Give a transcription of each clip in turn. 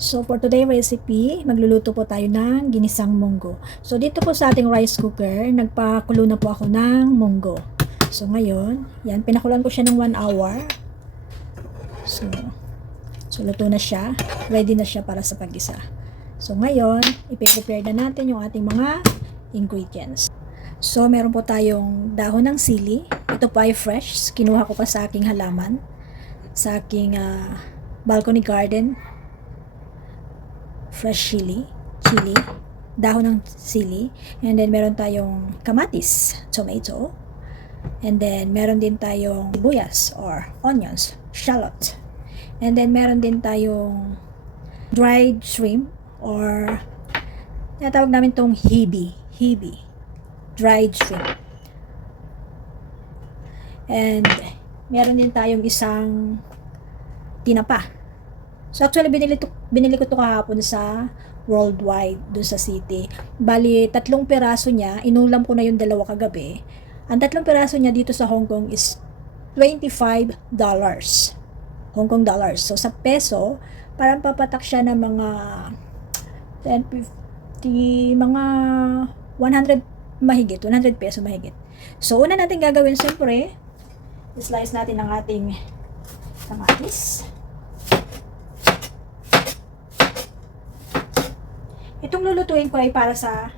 So for today recipe, magluluto po tayo ng ginisang munggo. So dito po sa ating rice cooker, nagpakulo na po ako ng munggo. So ngayon, yan, pinakulan ko siya ng 1 hour. So, so luto na siya. Ready na siya para sa pag-isa. So ngayon, ipiprepare na natin yung ating mga ingredients. So meron po tayong dahon ng sili. Ito po ay fresh. Kinuha ko pa sa aking halaman. Sa aking ah, balcony garden fresh chili, chili, dahon ng sili, and then meron tayong kamatis, tomato, and then meron din tayong buyas or onions, shallot, and then meron din tayong dried shrimp or tinatawag namin tong hibi, hibi, dried shrimp. And meron din tayong isang tinapa. So actually binili, to, binili ko to kahapon sa worldwide doon sa city. Bali, tatlong piraso niya, inulam ko na yung dalawa kagabi. Ang tatlong piraso niya dito sa Hong Kong is 25 dollars. Hong Kong dollars. So sa peso, parang papatak siya ng mga 10, 50, mga 100 mahigit, 100 peso mahigit. So una natin gagawin siyempre, slice natin ang ating kamatis. Itong lulutuin ko ay para sa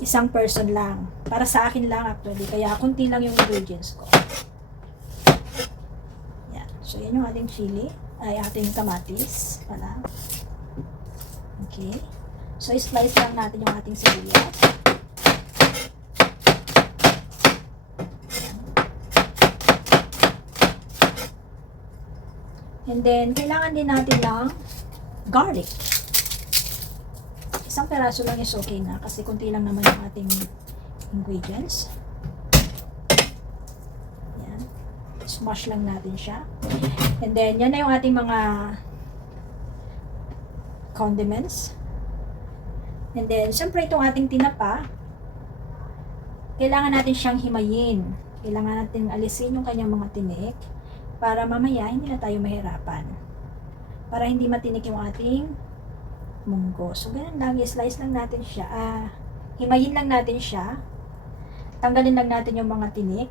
isang person lang. Para sa akin lang actually. Kaya kunti lang yung ingredients ko. Yan. So, yan yung ating chili. Ay, ating kamatis. Pala. Okay. So, slice lang natin yung ating sibuyas. And then, kailangan din natin ng garlic isang peraso lang is okay na kasi kunti lang naman yung ating ingredients. Yan. Smash lang natin siya. And then, yan na yung ating mga condiments. And then, syempre itong ating tinapa, kailangan natin siyang himayin. Kailangan natin alisin yung kanyang mga tinik para mamaya hindi na tayo mahirapan. Para hindi matinik yung ating munggo. So, ganun lang. I-slice lang natin siya. Ah, himayin lang natin siya. Tanggalin lang natin yung mga tinik.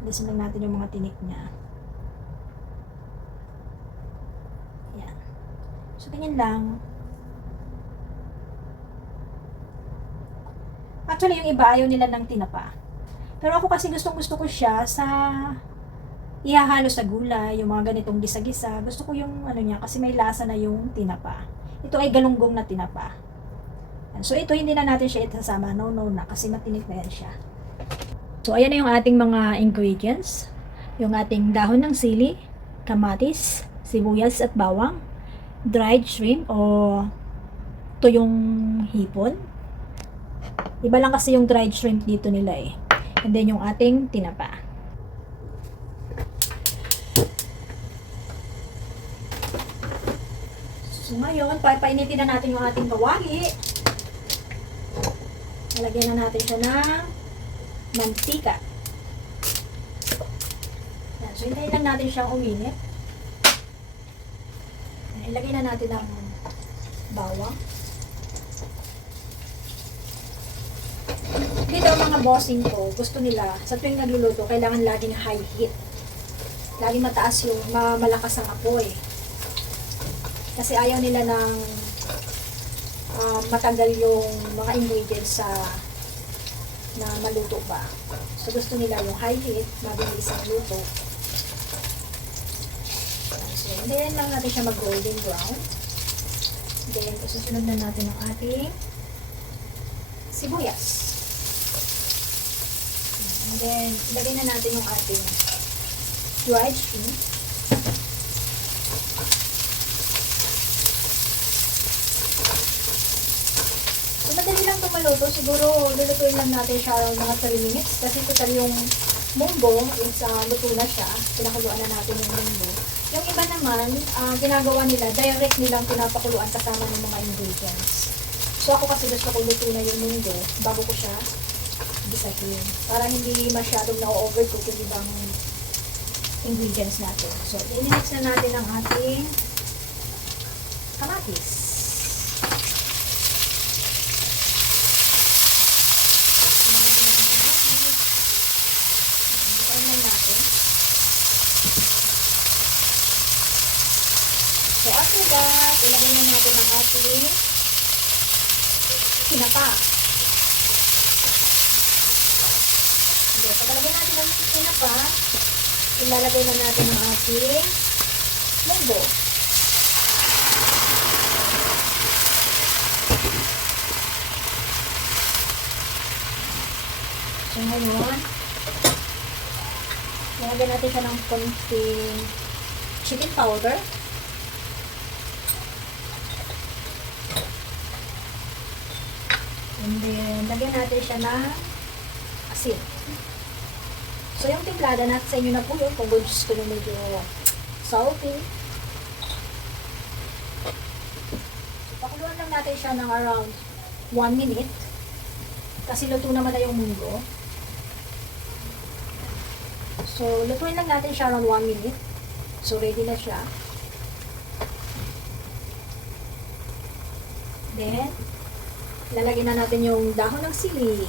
Alisin lang natin yung mga tinik niya. Yan. So, ganyan lang. Actually, yung iba ayaw nila ng tinapa. Pero ako kasi gustong gusto ko siya sa ihahalo sa gulay, yung mga ganitong gisa-gisa. Gusto ko yung ano niya kasi may lasa na yung tinapa. Ito ay galunggong na tinapa. So ito hindi na natin siya itasama. No, no na kasi matinik na yan siya. So ayan na yung ating mga ingredients. Yung ating dahon ng sili, kamatis, sibuyas at bawang, dried shrimp o tuyong hipon. Iba lang kasi yung dried shrimp dito nila eh. And then yung ating tinapa. So ngayon, papainitin na natin yung ating kawali. Nalagyan na natin siya ng mantika. Yan. So hintayin lang natin siyang uminit. Ilagay na natin ang bawang. Dito mga bossing ko, gusto nila, sa tuwing nagluluto, kailangan laging high heat. Laging mataas yung, ma- malakas ang apoy kasi ayaw nila ng uh, matagal yung mga ingredients sa na maluto ba. So gusto nila yung high heat, mabilis ang luto. So then lang natin siya mag golden brown. Then susunod na natin ang ating sibuyas. And then ilagay na natin yung ating dried shrimp. So, ito maluto. Siguro, lulutuin lang natin siya around mga 3 minutes. Kasi total yung munggo is uh, luto na siya. Pinakuluan na natin yung munggo. Yung iba naman, ah, ginagawa nila, direct nilang pinapakuluan kasama ng mga ingredients. So, ako kasi gusto ko luto na yung munggo bago ko siya gisahin. Para hindi masyadong na-overcook yung ibang ingredients natin. So, i-mix na natin ang ating kamatis. Ilagay lang natin. That, ilagay na natin ang ating sinapa. Okay, pagkalagay natin ang sinapa, ilalagay na natin ang ating munggo. So ngayon, Lagyan natin siya ng konting chicken powder. And then, lagyan natin siya ng asin. So, yung timplada natin sa inyo na po yun, kung gusto nyo medyo salty. So, pakuluan lang natin siya ng around 1 minute. Kasi luto naman na yung munggo. So, lutuin lang natin siya around 1 minute. So, ready na siya. Then, lalagyan na natin yung dahon ng sili.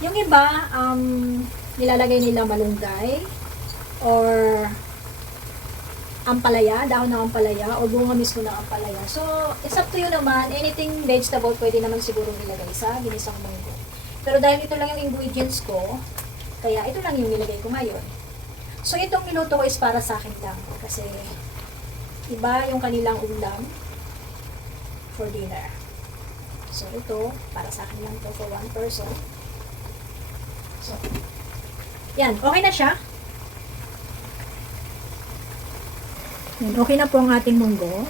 Yung iba, um, nilalagay nila malunggay or ampalaya, dahon ng ampalaya o bunga mismo ng ampalaya. So, it's up to you naman. Anything vegetable pwede naman siguro nilagay sa ginisang munggo. Pero dahil ito lang yung ingredients ko, kaya ito lang yung nilagay ko ngayon. So, itong minuto ko is para sa akin lang. Kasi, iba yung kanilang ulam for dinner. So, ito, para sa akin lang to for one person. So, yan. Okay na siya. Yan. Okay na po ang ating munggo.